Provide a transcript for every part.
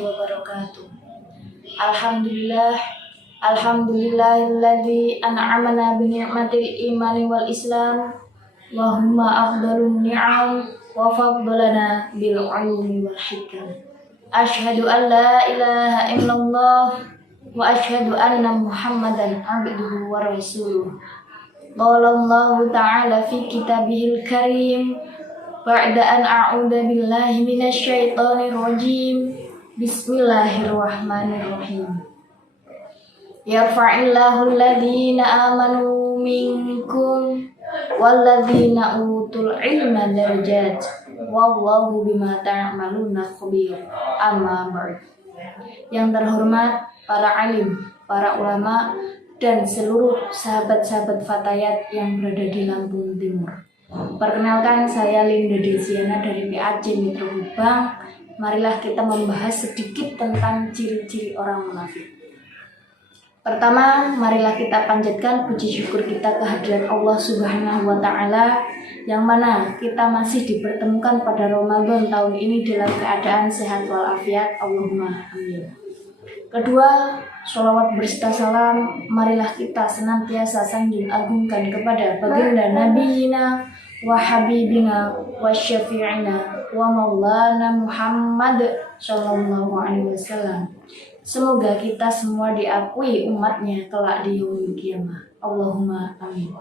warahmatullahi wabarakatuh. Alhamdulillahilladzi an'amana bi ni'matil imani wal islam wa huma afdalun ni'am wa faddalana bil ulumi wal hikam. Asyhadu an la ilaha illallah wa asyhadu anna Muhammadan abduhu wa rasuluh. Qala Allah ta'ala fi kitabihil karim ba'da an a'udzu billahi minasy syaithanir rajim. Bismillahirrahmanirrahim. Yarfa'illahu alladhina amanu minkum walladzina utul ilma darajat wallahu bima ta'maluna khabir. Amma ba'd. Yang terhormat para alim, para ulama, dan seluruh sahabat-sahabat Fatayat yang berada di Lampung Timur. Perkenalkan, saya Linda Desiana dari PAJ Metro Hubang. Marilah kita membahas sedikit tentang ciri-ciri orang munafik. Pertama, marilah kita panjatkan puji syukur kita kehadirat Allah Subhanahu wa Ta'ala, yang mana kita masih dipertemukan pada Ramadan tahun ini dalam keadaan sehat walafiat. Allahumma amin. Kedua, sholawat berserta salam marilah kita senantiasa sanjung agungkan kepada baginda Nabiyina wa Habibina wa Syafi'ina wa Maulana Muhammad sallallahu alaihi wasallam. Semoga kita semua diakui umatnya kelak di yaumil qiyamah. Allahumma amin.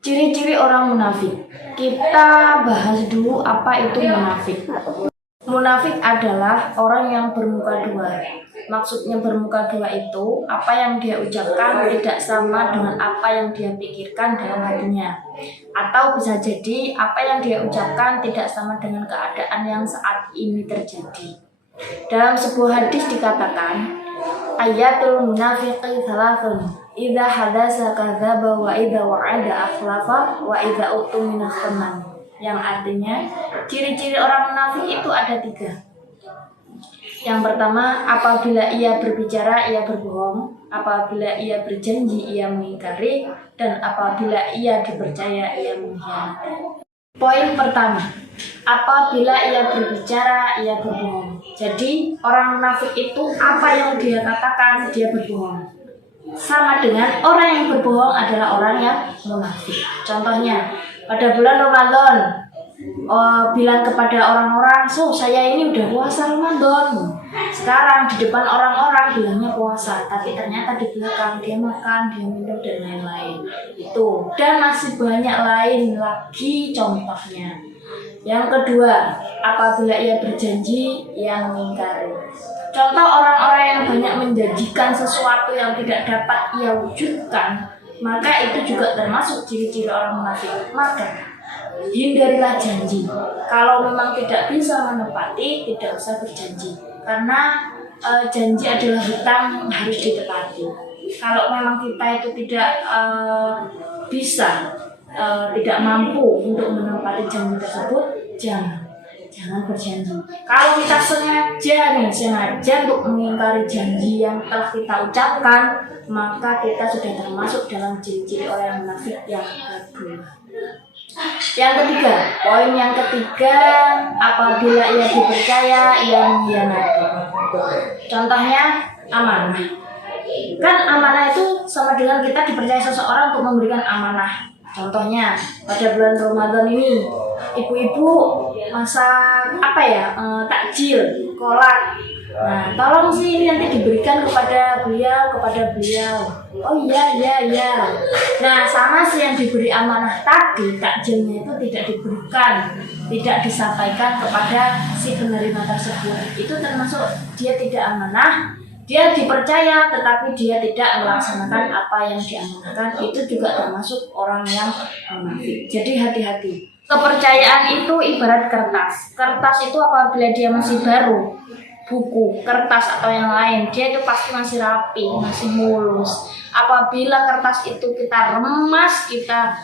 Ciri-ciri orang munafik. Kita bahas dulu apa itu munafik. Munafik adalah orang yang bermuka dua. Maksudnya bermuka dua itu apa yang dia ucapkan tidak sama dengan apa yang dia pikirkan dalam hatinya. Atau bisa jadi apa yang dia ucapkan tidak sama dengan keadaan yang saat ini terjadi. Dalam sebuah hadis dikatakan, ayatul munafiqi thalathun, idza hadasa kadzaba wa idza wa'ada akhlafa wa idza utumina khaman. Yang artinya ciri-ciri orang munafik itu ada 3. Yang pertama, apabila ia berbicara ia berbohong, apabila ia berjanji ia mengingkari, dan apabila ia dipercaya ia mengkhianati. Poin pertama, apabila ia berbicara ia berbohong. Jadi orang munafik itu apa yang dia katakan dia berbohong. Sama dengan orang yang berbohong adalah orang yang munafik. Contohnya, pada bulan Ramadan, bilang kepada orang-orang, saya ini udah puasa Ramadan. Sekarang di depan orang-orang bilangnya puasa, tapi ternyata di belakang dia makan, dia minum, dan lain-lain. Itu, dan masih banyak lain lagi contohnya. Yang kedua, apabila ia berjanji, ia mengingkari. Contoh orang-orang yang banyak menjanjikan sesuatu yang tidak dapat ia wujudkan, maka itu juga termasuk ciri-ciri orang munafik. Maka hindarilah janji. Kalau memang tidak bisa menepati, tidak usah berjanji. Karena janji adalah hutang, harus ditepati. Kalau memang kita itu tidak bisa, tidak mampu untuk menepati janji tersebut, jangan berjanji. Kalau kita sengaja untuk mengingkari janji yang telah kita ucapkan, maka kita sudah termasuk dalam ciri-ciri orang munafik yang kedua. Yang ketiga, poin yang ketiga, apabila ia dipercaya ia mengkhianati. Contohnya amanah. Kan amanah itu sama dengan kita dipercaya seseorang untuk memberikan amanah. Contohnya pada bulan Ramadan ini ibu-ibu masak takjil, kolak. Nah, tolong sih ini nanti diberikan kepada beliau. Oh iya. Nah, sama sih yang diberi amanah tadi, takjilnya itu tidak diberikan, tidak disampaikan kepada si penerima tersebut. Itu termasuk dia tidak amanah. Dia dipercaya tetapi dia tidak melaksanakan apa yang diamanahkan. Itu juga termasuk orang yang munafik. Jadi hati-hati. Kepercayaan itu ibarat kertas. Kertas itu apabila dia masih baru, buku, kertas atau yang lain, dia itu pasti masih rapi, masih mulus. Apabila kertas itu kita remas, kita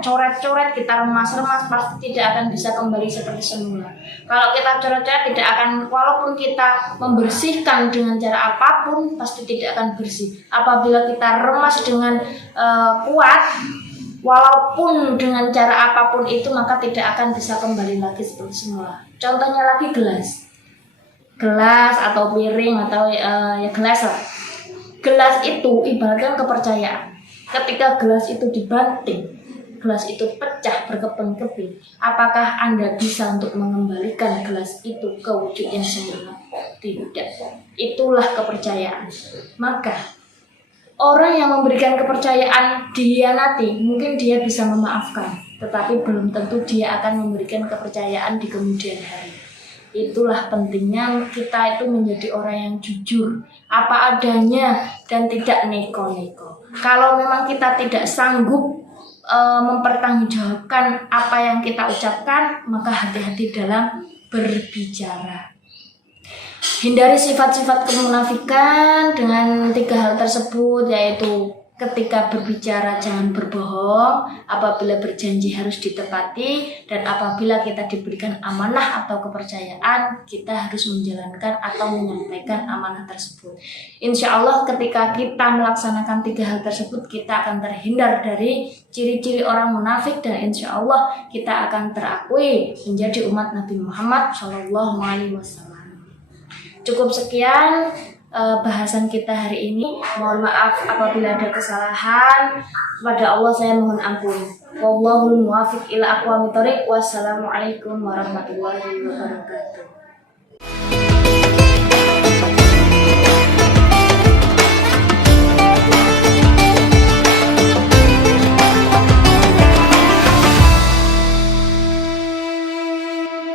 coret-coret, kita remas-remas, pasti tidak akan bisa kembali seperti semula. Kalau kita coret-coret tidak akan, walaupun kita membersihkan dengan cara apapun, pasti tidak akan bersih. Apabila kita remas dengan kuat, walaupun dengan cara apapun itu, maka tidak akan bisa kembali lagi seperti semula. Contohnya lagi gelas. gelas atau piring atau ya gelas lah. Gelas itu ibaratkan kepercayaan. Ketika gelas itu dibanting, gelas itu pecah berkeping-keping, apakah Anda bisa untuk mengembalikan gelas itu ke wujud yang semula? Tidak. Itulah kepercayaan. Maka orang yang memberikan kepercayaan dihianati, mungkin dia bisa memaafkan, tetapi belum tentu dia akan memberikan kepercayaan di kemudian hari. Itulah pentingnya kita itu menjadi orang yang jujur, apa adanya dan tidak neko-neko. Kalau memang kita tidak sanggup mempertanggungjawabkan apa yang kita ucapkan, maka hati-hati dalam berbicara. Hindari sifat-sifat kemunafikan dengan 3 hal tersebut, yaitu ketika berbicara jangan berbohong, apabila berjanji harus ditepati, dan apabila kita diberikan amanah atau kepercayaan, kita harus menjalankan atau menyampaikan amanah tersebut. Insya Allah ketika kita melaksanakan 3 hal tersebut, kita akan terhindar dari ciri-ciri orang munafik, dan insya Allah kita akan terakui menjadi umat Nabi Muhammad SAW. Cukup sekian bahasan kita hari ini. Mohon maaf apabila ada kesalahan. Kepada Allah saya mohon ampun. Wallahul muwaffiq ila aqwamit thoriq. Wassalamualaikum warahmatullahi wabarakatuh.